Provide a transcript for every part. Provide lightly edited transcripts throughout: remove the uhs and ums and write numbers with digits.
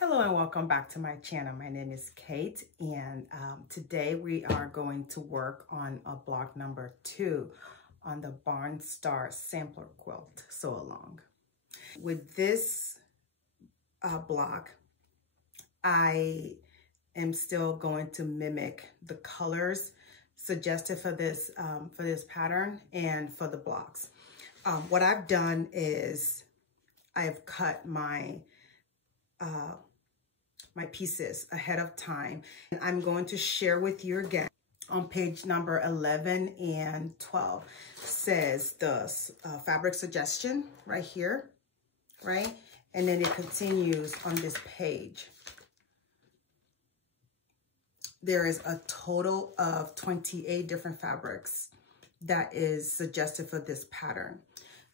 Hello and welcome back to my channel. My name is Kate, and today we are going to work on a block number 2 on the Barn Star sampler quilt sew along. With this block, I am still going to mimic the colors suggested for this pattern and for the blocks. What I've done is I've cut my pieces ahead of time. And I'm going to share with you again on page number 11 and 12 says the fabric suggestion right here, right? And then it continues on this page. There is a total of 28 different fabrics that is suggested for this pattern.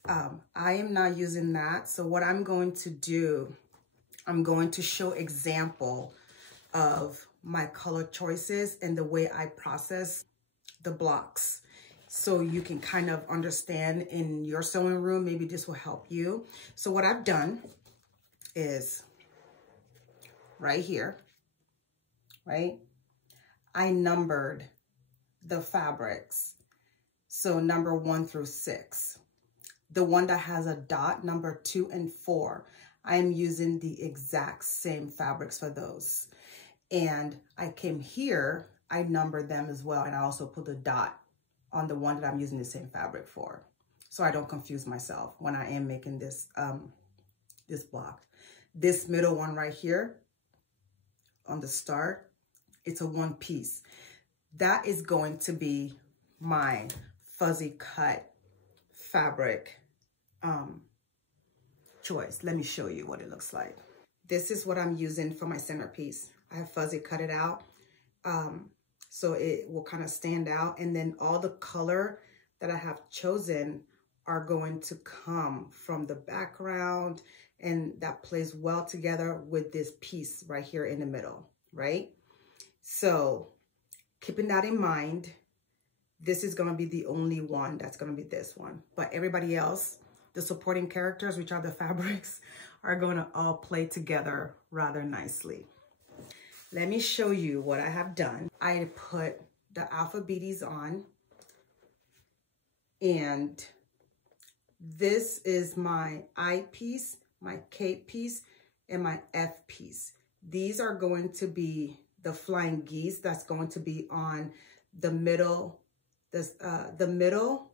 I am not using that. So what I'm going to do, I'm going to show example of my color choices and the way I process the blocks. So you can kind of understand in your sewing room, maybe this will help you. So what I've done is right here, right? I numbered the fabrics. So number 1 through 6. The one that has a dot, number 2 and 4. I am using the exact same fabrics for those. And I came here, I numbered them as well. And I also put a dot on the one that I'm using the same fabric for. So I don't confuse myself when I am making this, this block. This middle one right here on the start, it's a 1 piece. That is going to be my fuzzy cut fabric choice. Let me show you what it looks like. This is what I'm using for my centerpiece. I have fuzzy cut it out so it will kind of stand out, and then all the color that I have chosen are going to come from the background, and that plays well together with this piece right here in the middle, right? So keeping that in mind, this is going to be the only one that's going to be this one, but everybody else, the supporting characters, which are the fabrics, are going to all play together rather nicely. Let me show you what I have done. I put the alpha beaties on, and this is my I piece, my K piece, and my F piece. These are going to be the flying geese that's going to be on the middle, the middle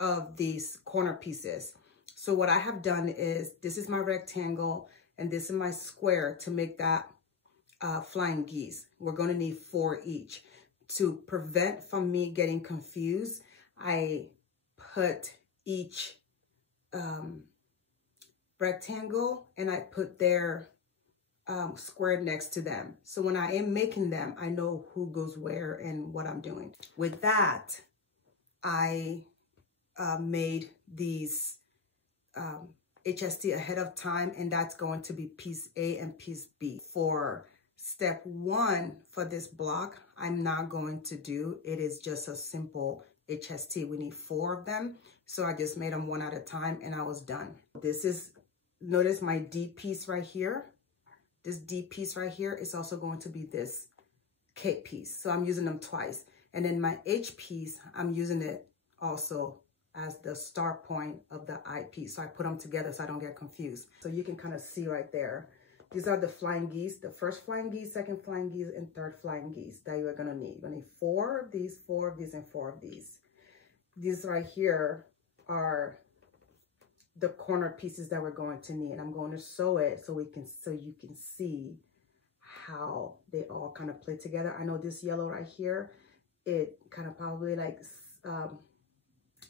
of these corner pieces. So what I have done is, this is my rectangle and this is my square to make that flying geese. We're going to need 4 each. To prevent from me getting confused, I put each rectangle and I put their square next to them. So when I am making them, I know who goes where and what I'm doing. With that, I made these HST ahead of time, and that's going to be piece A and piece B. For step 1 for this block, I'm not going to do, it is just a simple HST. We need 4 of them. So I just made them one at a time and I was done. This is, notice my D piece right here. This D piece right here is also going to be this K piece. So I'm using them twice. And then my H piece, I'm using it also as the start point of the I piece. So I put them together so I don't get confused. So you can kind of see right there. These are the flying geese, the first flying geese, second flying geese, and third flying geese that you're gonna need. You're gonna need 4 of these, 4 of these, and 4 of these. These right here are the corner pieces that we're going to need. I'm going to sew it so you can see how they all kind of play together. I know this yellow right here, it kind of probably like,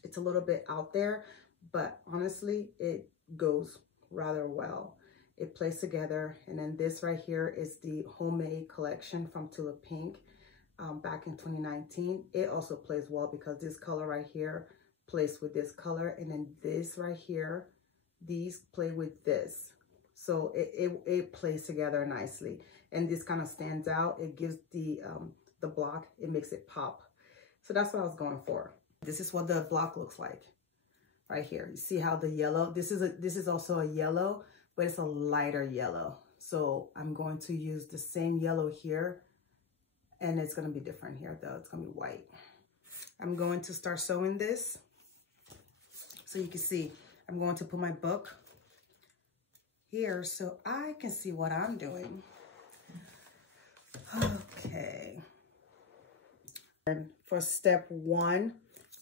it's a little bit out there, but honestly, it goes rather well. It plays together. And then this right here is the homemade collection from Tulip Pink back in 2019. It also plays well because this color right here plays with this color. And then this right here, these play with this. So it plays together nicely. And this kind of stands out. It gives the block, it makes it pop. So that's what I was going for. This is what the block looks like right here. You see how the yellow, this is also a yellow, but it's a lighter yellow. So I'm going to use the same yellow here, and it's gonna be different here though. It's gonna be white. I'm going to start sewing this. So you can see, I'm going to put my book here so I can see what I'm doing. Okay. For step 1,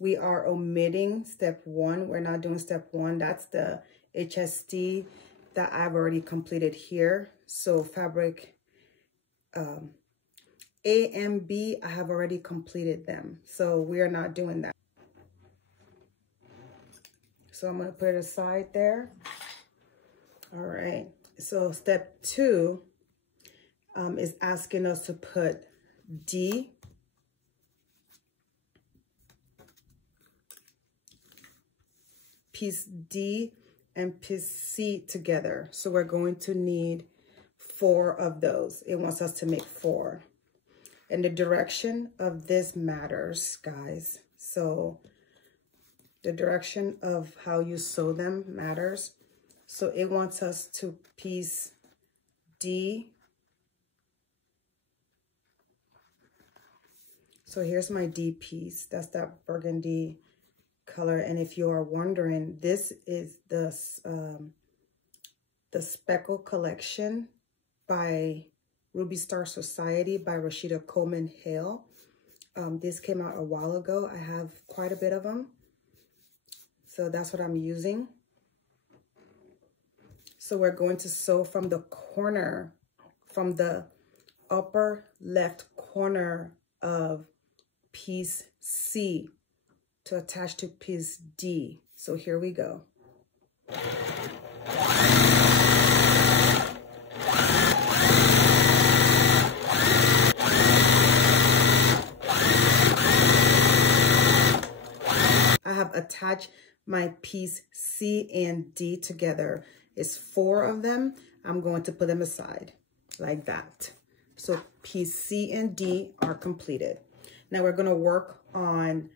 we are omitting step 1. We're not doing step 1. That's the HST that I've already completed here. So fabric A and B, I have already completed them. So we are not doing that. So I'm going to put it aside there. All right. So step 2 is asking us to put D, piece D and piece C together. So we're going to need 4 of those. It wants us to make 4. And the direction of this matters, guys. So the direction of how you sew them matters. So it wants us to piece D. So here's my D piece. That's that burgundy color. And if you are wondering, this is the Speckle Collection by Ruby Star Society by Rashida Coleman Hale. This came out a while ago. I have quite a bit of them. So that's what I'm using. So we're going to sew from the corner, from the upper left corner of piece C to attach to piece D. So here we go. I have attached my piece C and D together. It's 4 of them. I'm going to put them aside like that. So piece C and D are completed. Now we're going to work on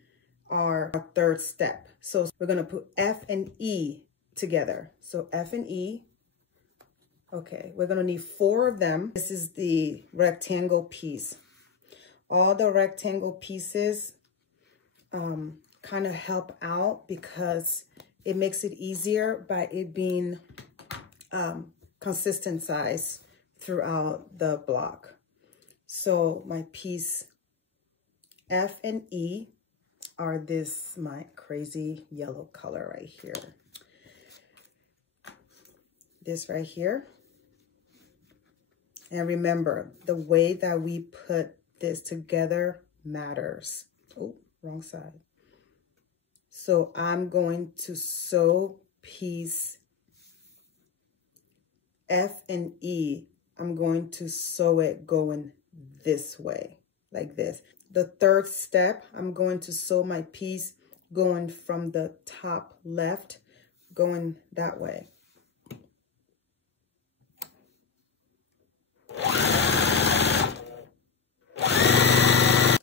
our 3rd step. So we're going to put F and E together. So F and E. Okay, we're going to need 4 of them. This is the rectangle piece. All the rectangle pieces kind of help out because it makes it easier by it being consistent size throughout the block. So my piece F and E are this, my crazy yellow color right here. This right here. And remember, the way that we put this together matters. Oh, wrong side. So I'm going to sew piece F and E. I'm going to sew it going this way, like this. The 3rd step, I'm going to sew my piece going from the top left, going that way.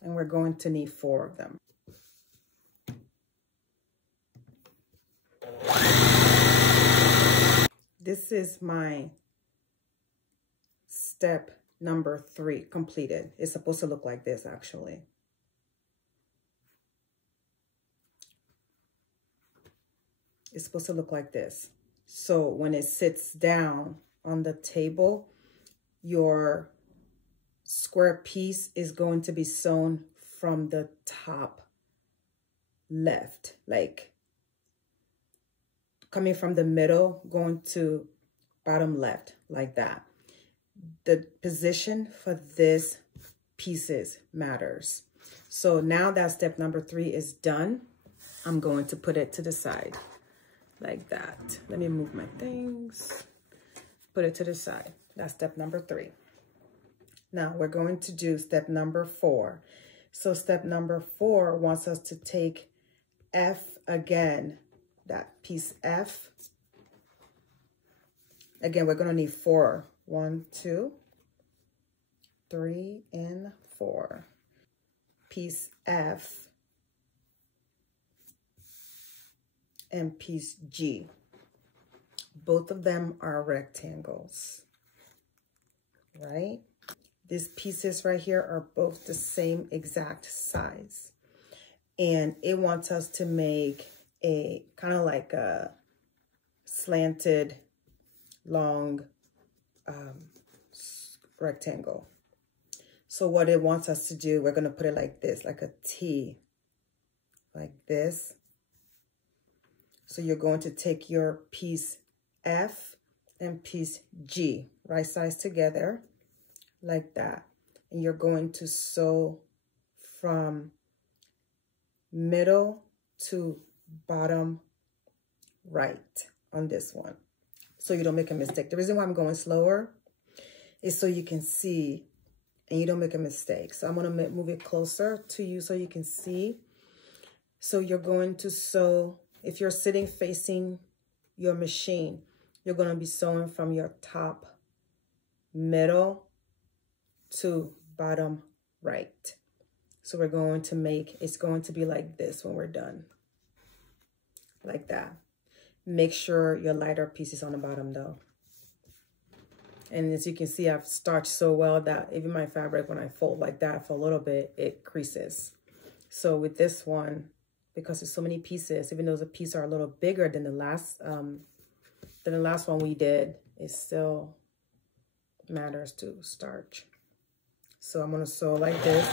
And we're going to need 4 of them. This is my step number 3 completed. It's supposed to look like this, actually. It's supposed to look like this. So when it sits down on the table, your square piece is going to be sewn from the top left, like coming from the middle, going to bottom left, like that. The position for this pieces matters. So now that step number 3 is done, I'm going to put it to the side like that. Let me move my things, put it to the side. That's step number 3. Now we're going to do step number 4. So step number 4 wants us to take F again, that piece F. Again, we're going to need 4. 1, 2, 3, and 4. Piece F and piece G. Both of them are rectangles. right? These pieces right here are both the same exact size. And it wants us to make a kind of like a slanted, long rectangle. So what it wants us to do, we're going to put it like this, like a T, like this. So you're going to take your piece F and piece G, right sides together, like that. And you're going to sew from middle to bottom right on this one, so you don't make a mistake. The reason why I'm going slower is so you can see and you don't make a mistake. So I'm going to move it closer to you so you can see. So you're going to sew, if you're sitting facing your machine, you're going to be sewing from your top middle to bottom right. So we're going to make, it's going to be like this when we're done, like that. Make sure your lighter piece is on the bottom though. And as you can see, I've starched so well that even my fabric, when I fold like that for a little bit, it creases. So with this one, because there's so many pieces, even though the pieces are a little bigger than the last one we did, it still matters to starch. So I'm gonna sew like this.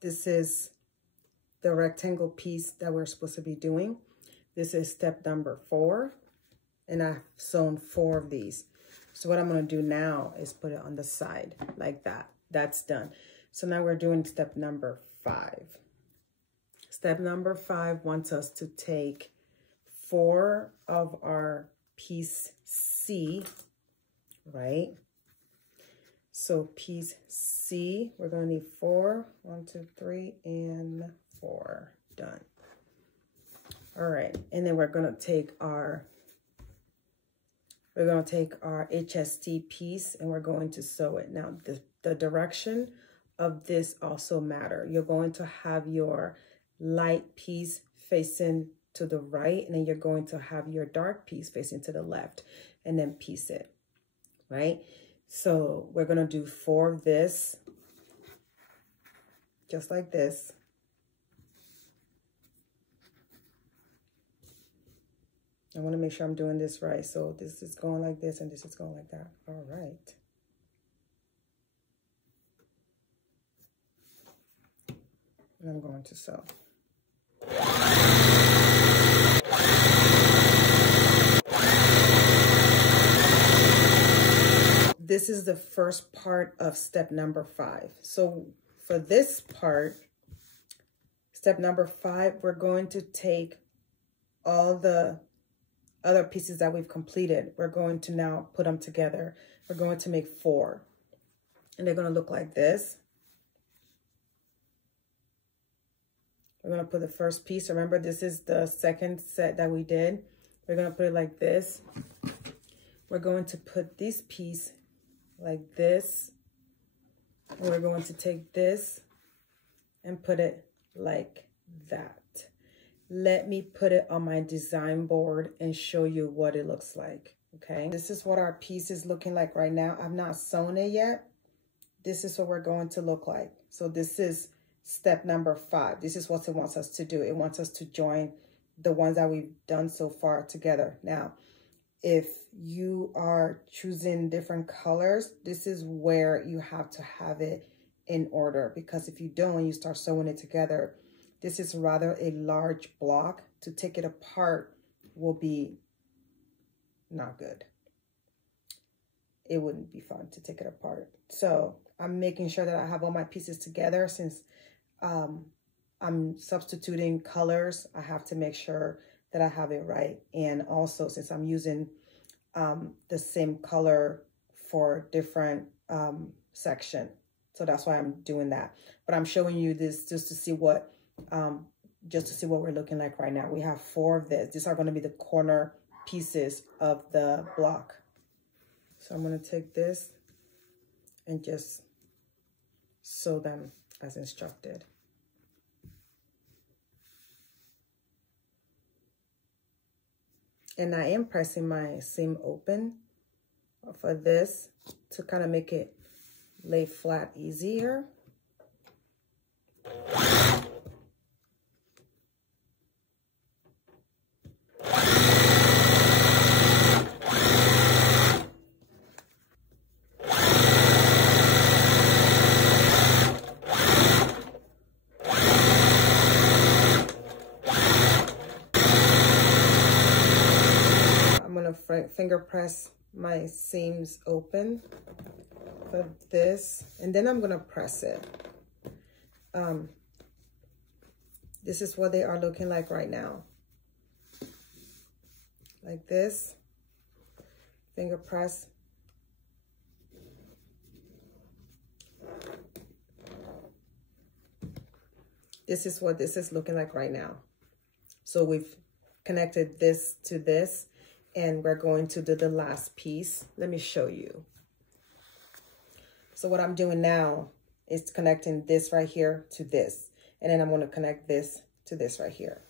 This is the rectangle piece that we're supposed to be doing. This is step number 4, and I've sewn 4 of these. So what I'm going to do now is put it on the side like that. That's done. So now we're doing step number 5. Step number 5 wants us to take 4 of our piece C, right? So piece C, we're going to need 4. 1, 2, 3, and 4. Done. All right, and then we're going to take our HST piece and we're going to sew it. Now the direction of this also matter. You're going to have your light piece facing to the right, and then you're going to have your dark piece facing to the left, and then piece it, right? So we're going to do 4 of this, just like this. I want to make sure I'm doing this right. So this is going like this and this is going like that. All right. And I'm going to sew. This is the first part of step number 5. So for this part, step number 5, we're going to take all the other pieces that we've completed. We're going to now put them together. We're going to make 4. And they're going to look like this. We're going to put the first piece. Remember, this is the second set that we did. We're going to put it like this. We're going to put this piece like this. And we're going to take this and put it like that. Let me put it on my design board and show you what it looks like, okay? This is what our piece is looking like right now. I've not sewn it yet. This is what we're going to look like. So this is step number 5. This is what it wants us to do. It wants us to join the ones that we've done so far together. Now, if you are choosing different colors, this is where you have to have it in order, because if you don't, when you start sewing it together, this is rather a large block. To take it apart will be not good. It wouldn't be fun to take it apart. So I'm making sure that I have all my pieces together. Since I'm substituting colors, I have to make sure that I have it right. And also, since I'm using the same color for different section, so that's why I'm doing that. But I'm showing you this just to see what just to see what we're looking like right now. We have 4 of this. These are going to be the corner pieces of the block. So I'm going to take this and just sew them as instructed. And I am pressing my seam open for this to kind of make it lay flat easier. Finger press my seams open for this, and then I'm gonna press it. This is what they are looking like right now. Like this, finger press. This is what this is looking like right now. So we've connected this to this, and we're going to do the last piece. Let me show you. So what I'm doing now is connecting this right here to this. And then I'm going to connect this to this right here.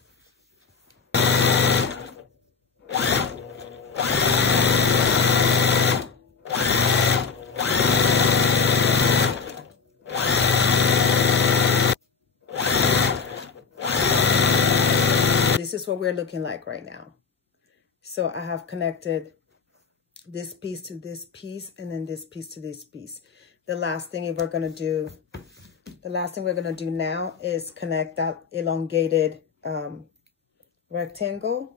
This is what we're looking like right now. So I have connected this piece to this piece, and then this piece to this piece. The last thing we're gonna do now is connect that elongated rectangle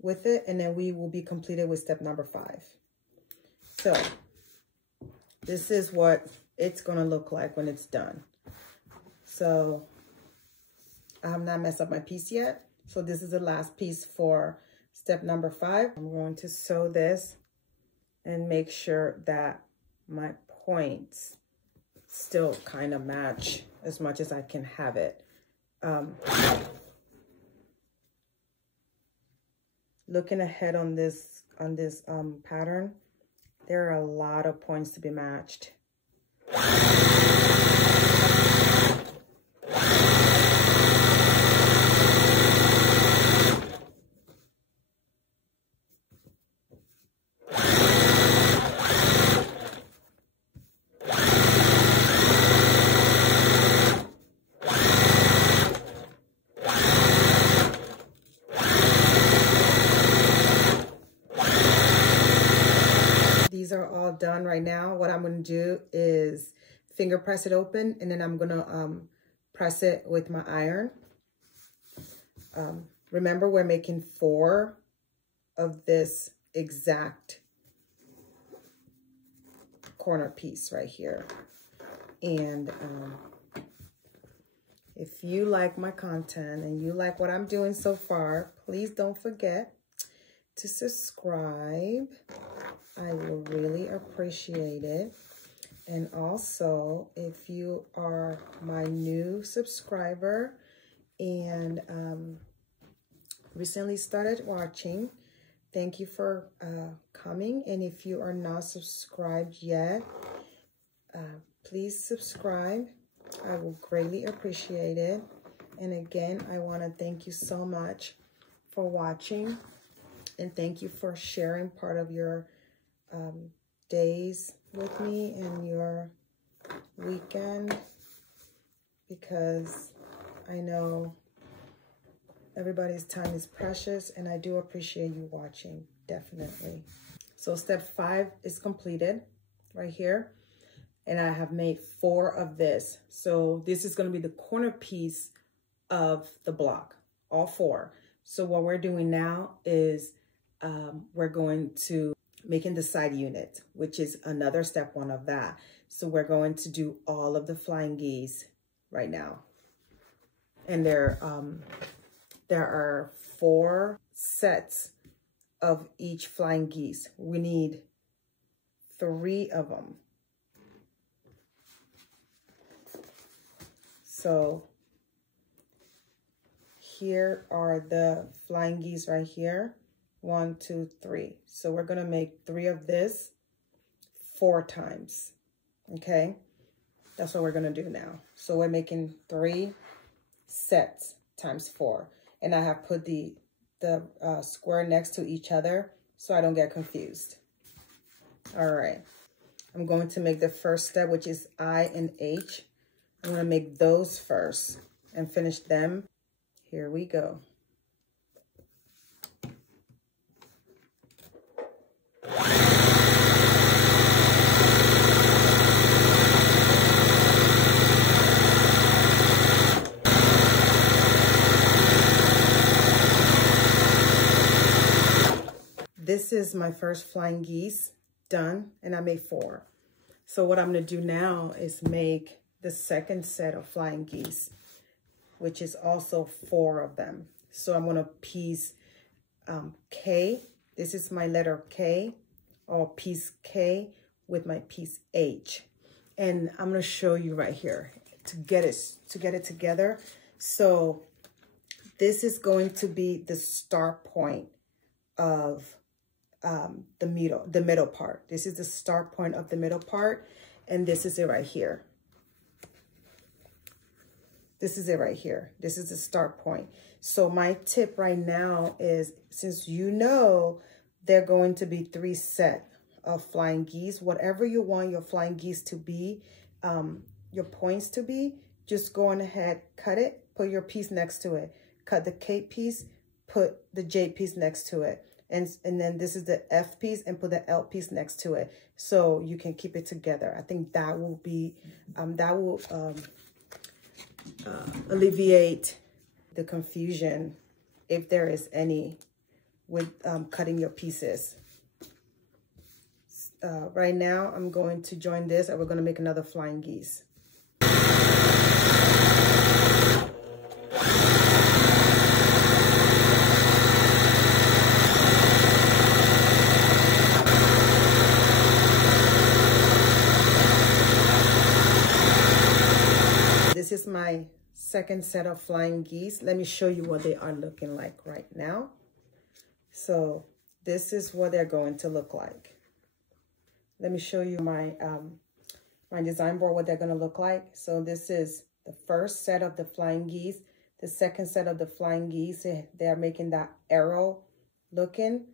with it, and then we will be completed with step number 5. So this is what it's gonna look like when it's done. So I have not messed up my piece yet. So this is the last piece for step number 5. I'm going to sew this and make sure that my points still kind of match as much as I can have it. Looking ahead on this pattern, there are a lot of points to be matched. These are all done right now. What I'm going to do is finger press it open, and then I'm going to press it with my iron. Remember, we're making 4 of this exact corner piece right here. And if you like my content and you like what I'm doing so far, please don't forget to subscribe. I will really appreciate it. And also, if you are my new subscriber and recently started watching, thank you for coming. And if you are not subscribed yet, please subscribe. I will greatly appreciate it. And again, I want to thank you so much for watching, and thank you for sharing part of your days with me and your weekend, because I know everybody's time is precious, and I do appreciate you watching, definitely. So step 5 is completed right here, and I have made 4 of this. So this is going to be the corner piece of the block, all 4. So what we're doing now is we're going to making the side unit, which is another step 1 of that. So we're going to do all of the flying geese right now. And there are 4 sets of each flying geese. We need 3 of them. So here are the flying geese right here. 1, 2, 3. So we're gonna make 3 of this 4 times, okay? That's what we're gonna do now. So we're making 3 sets times 4. And I have put the square next to each other so I don't get confused. All right, I'm going to make the first step, which is I and H. I'm gonna make those first and finish them. Here we go. This is my first flying geese done, and I made 4. So what I'm gonna do now is make the second set of flying geese, which is also 4 of them. So I'm gonna piece K. This is my letter K, or piece K with my piece H. And I'm gonna show you right here to get it together. So this is going to be the start point of the middle part. This is the start point of the middle part, and this is it right here. This is it right here. This is the start point. So my tip right now is, since you know they're going to be 3 sets of flying geese, whatever you want your flying geese to be, your points to be, just go on ahead, cut it, put your piece next to it. Cut the K piece, put the J piece next to it. And then this is the F piece, and put the L piece next to it, so you can keep it together. I think that will be, alleviate the confusion, if there is any, with cutting your pieces. Right now, I'm going to join this, and we're going to make another flying geese. This is my second set of flying geese. Let me show you what they are looking like right now. So this is what they're going to look like. Let me show you my my design board, what they're going to look like. So this is the first set of the flying geese. The second set of the flying geese, they're making that arrow looking.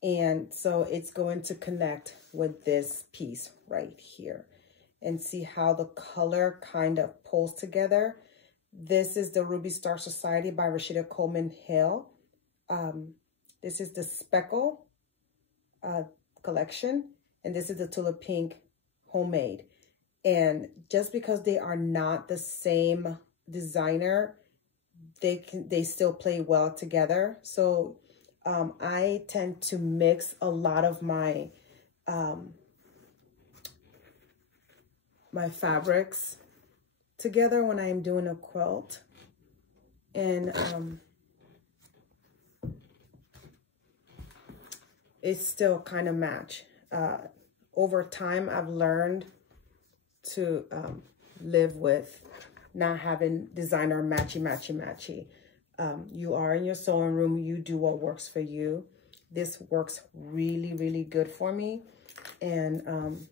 And so it's going to connect with this piece right here. And see how the color kind of pulls together. This is the Ruby Star Society by Rashida Coleman Hill. This is the Speckle collection. And this is the Tulip Pink Homemade. And just because they are not the same designer, they still play well together. So I tend to mix a lot of my my fabrics together when I am doing a quilt, and it's still kind of match. Over time, I've learned to live with not having designer matchy. You are in your sewing room, you do what works for you. This works really, really good for me, and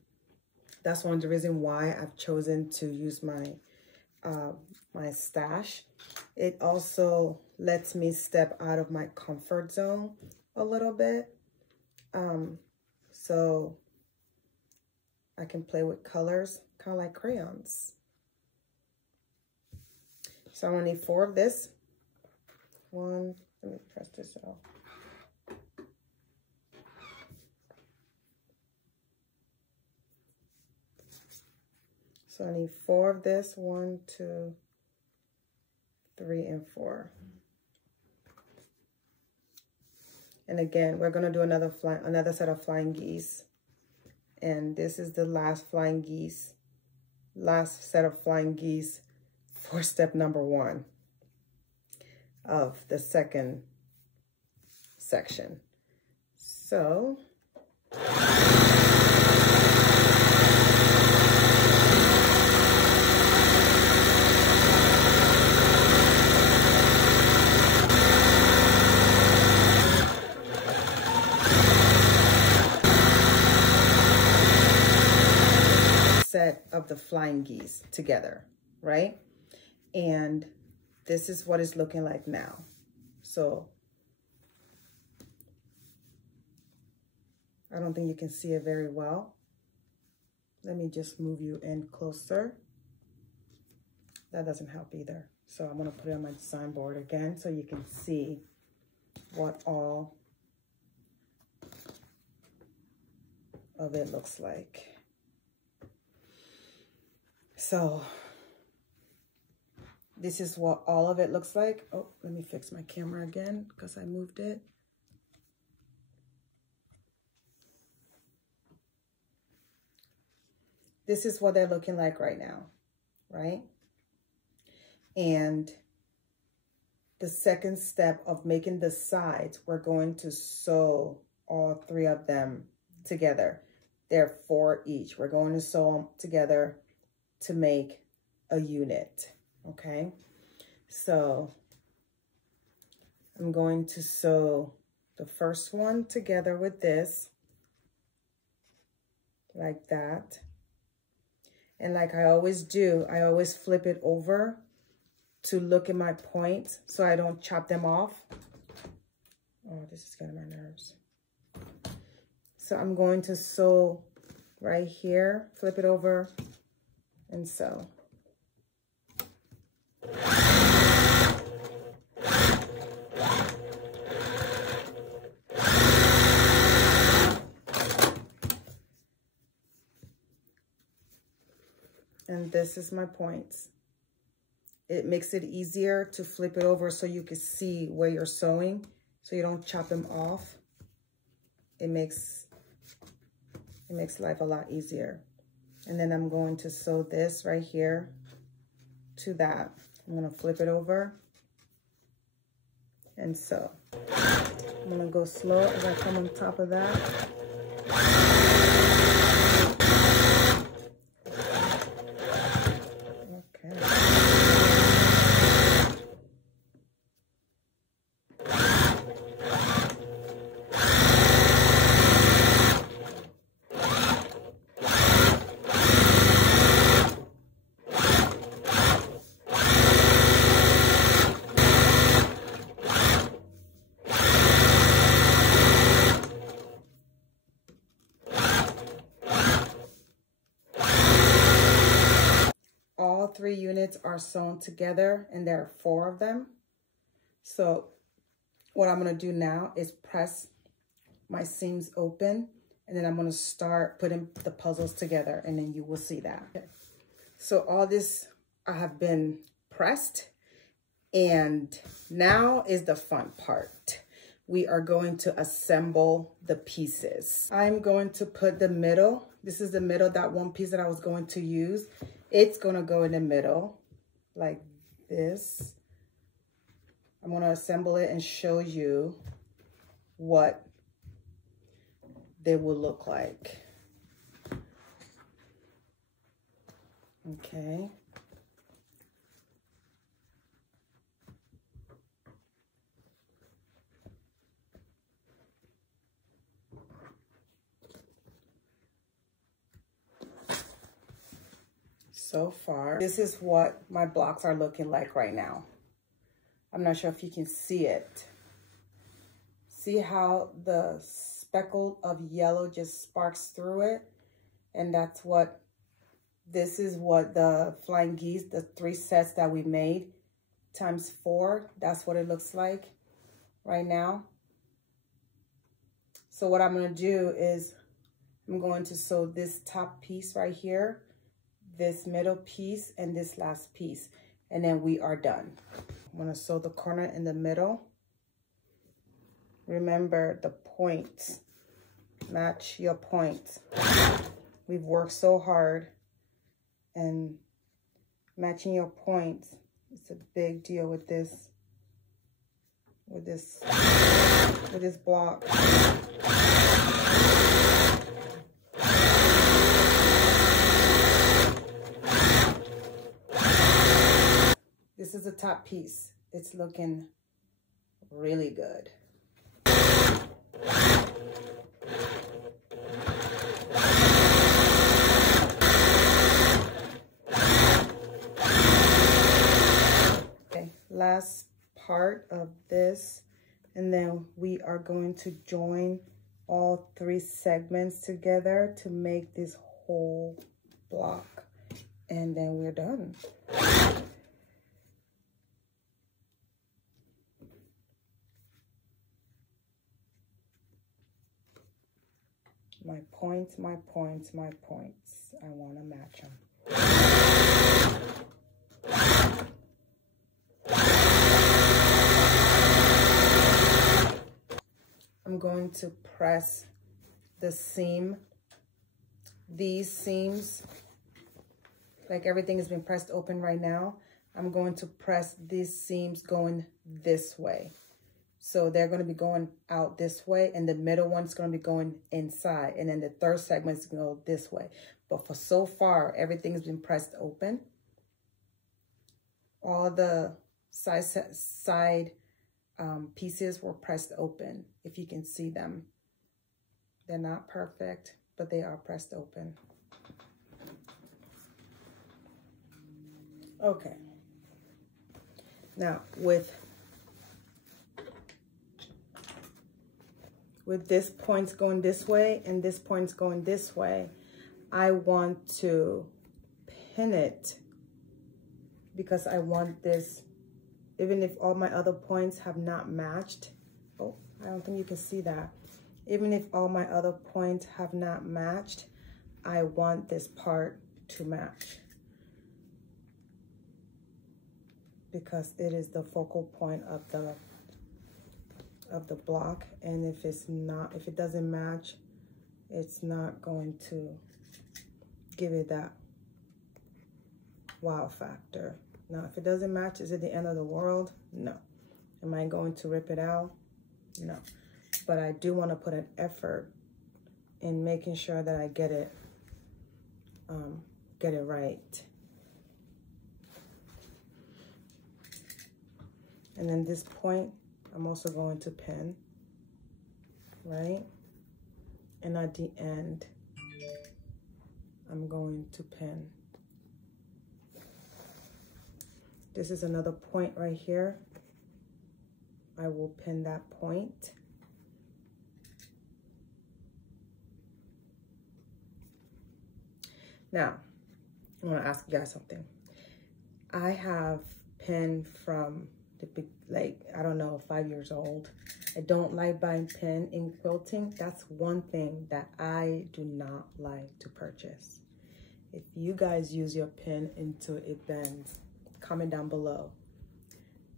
that's one of the reasons why I've chosen to use my my stash. It also lets me step out of my comfort zone a little bit. So I can play with colors, kind of like crayons. So I'm gonna need 4 of this. Let me press this out. So I need 4 of this. 1, 2, 3, and 4. And again, we're gonna do another set of flying geese. And this is the last set of flying geese for step number 1 of the second section. So of the flying geese together, right? And this is what it's looking like now. So I don't think you can see it very well. Let me just move you in closer. That doesn't help either. So I'm gonna put it on my design board again so you can see what all of it looks like. So this is what all of it looks like. Oh, let me fix my camera again because I moved it. This is what they're looking like right now, right? And the second step of making the sides, we're going to sew all 3 of them together. They're 4 each. We're going to sew them together to make a unit, okay? So I'm going to sew the first one together with this, like that. And like I always do, I always flip it over to look at my points so I don't chop them off. Oh, this is getting my nerves. So I'm going to sew right here, flip it over, and sew. And this is my points. It makes it easier to flip it over so you can see where you're sewing, so you don't chop them off. It makes life a lot easier. And then I'm going to sew this right here to that. I'm gonna flip it over and sew. I'm gonna go slow as I come on top of that. All 3 units are sewn together and there are 4 of them. So what I'm gonna do now is press my seams open, and then I'm gonna start putting the puzzles together, and then you will see that. Okay. So all this I have been pressed, and now is the fun part. We are going to assemble the pieces. I'm going to put the middle. This is the middle, that one piece that I was going to use. It's gonna go in the middle like this. I'm gonna assemble it and show you what they will look like. Okay. So far, this is what my blocks are looking like right now. I'm not sure if you can see it. See how the speckle of yellow just sparks through it? And that's what, this is what the flying geese, the 3 sets that we made times 4, that's what it looks like right now. So what I'm gonna do is I'm going to sew this top piece right here, this middle piece, and this last piece, and then we are done. I'm gonna sew the corner in the middle. Remember the points, match your points. We've worked so hard, and matching your points, it's a big deal with this block. This is the top piece. It's looking really good. last part of this, and then we are going to join all 3 segments together to make this whole block, and then we're done. My points, my points, my points. I want to match them. I'm going to press the seam, these seams, like everything has been pressed open right now. I'm going to press these seams going this way. So they're going to be going out this way, and the middle one's going to be going inside, and then the third segment is going to go this way. But for so far, everything's been pressed open. All the side pieces were pressed open, if you can see them. They're not perfect, but they are pressed open. Okay. Now, with this point's going this way and this point's going this way, I want to pin it because I want this, even if all my other points have not matched. Oh, I don't think you can see that. Even if all my other points have not matched, I want this part to match because it is the focal point of the block, and if it doesn't match, it's not going to give it that wow factor. Now, if it doesn't match, is it the end of the world? No. Am I going to rip it out? No. But I do want to put an effort in making sure that I get it right. And then this point, I'm also going to pin, right? And at the end, I'm going to pin. This is another point right here. I will pin that point. Now, I want to ask you guys something. I have pinned from like, I don't know, 5 years old. I don't like buying pin in quilting. That's one thing that I do not like to purchase. If you guys use your pin until it bends, comment down below.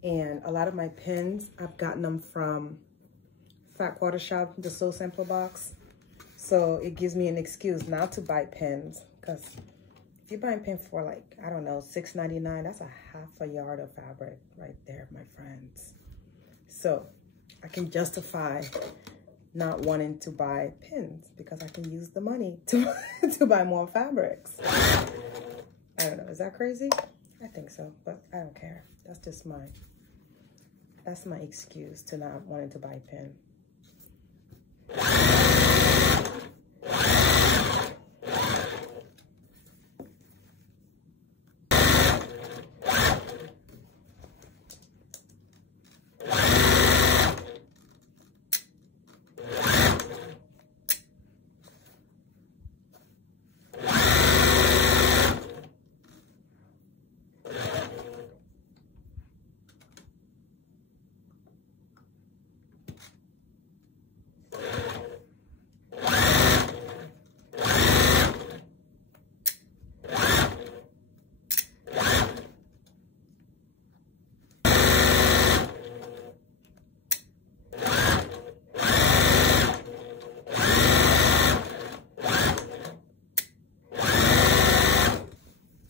And a lot of my pins, I've gotten them from Fat Quarter Shop, the Sew Sampler box. So it gives me an excuse not to buy pins, because if you're buying pin for like, I don't know, $6.99, that's a half a yard of fabric right there, my friends. So I can justify not wanting to buy pins because I can use the money to, to buy more fabrics. I don't know, is that crazy? I think so, but I don't care. That's just that's my excuse to not wanting to buy pin.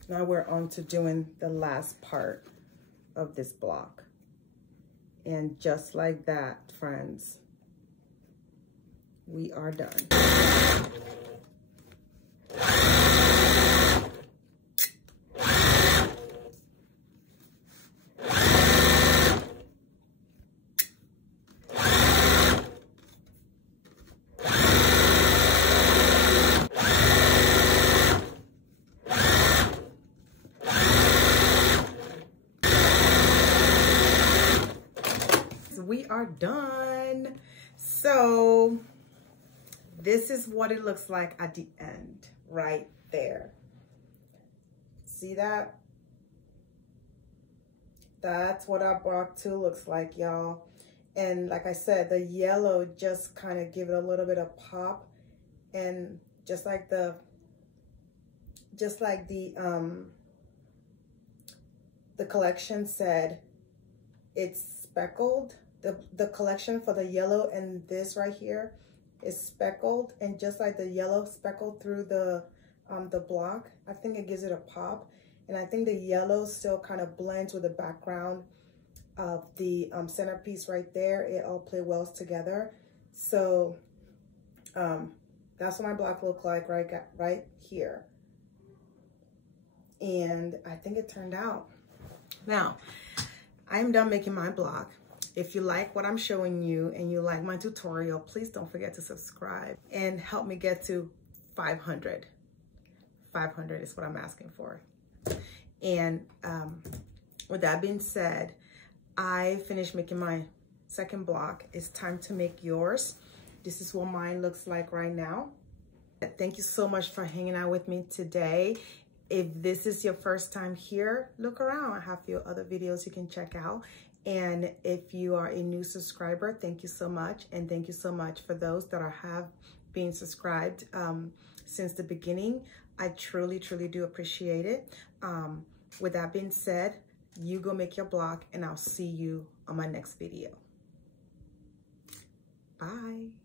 Now we're on to doing the last part of this block. And just like that, friends, we are done. we are done. So this is what it looks like at the end, right there. See that? That's what our block 2 looks like, y'all. And like I said, the yellow just kind of give it a little bit of pop. And just like the collection said, it's speckled. The collection for the yellow and this right here is speckled, and just like the yellow speckled through the block, I think it gives it a pop. And I think the yellow still kind of blends with the background of the centerpiece right there. It all play well together. So that's what my block looked like right here. And I think it turned out. Now, I'm done making my block. If you like what I'm showing you and you like my tutorial, please don't forget to subscribe and help me get to 500. 500 is what I'm asking for. And with that being said, I finished making my second block. It's time to make yours. This is what mine looks like right now. Thank you so much for hanging out with me today. If this is your first time here, look around. I have a few other videos you can check out. And if you are a new subscriber, thank you so much. And thank you so much for those that have been subscribed since the beginning. I truly, truly do appreciate it. With that being said, you go make your block and I'll see you on my next video. Bye.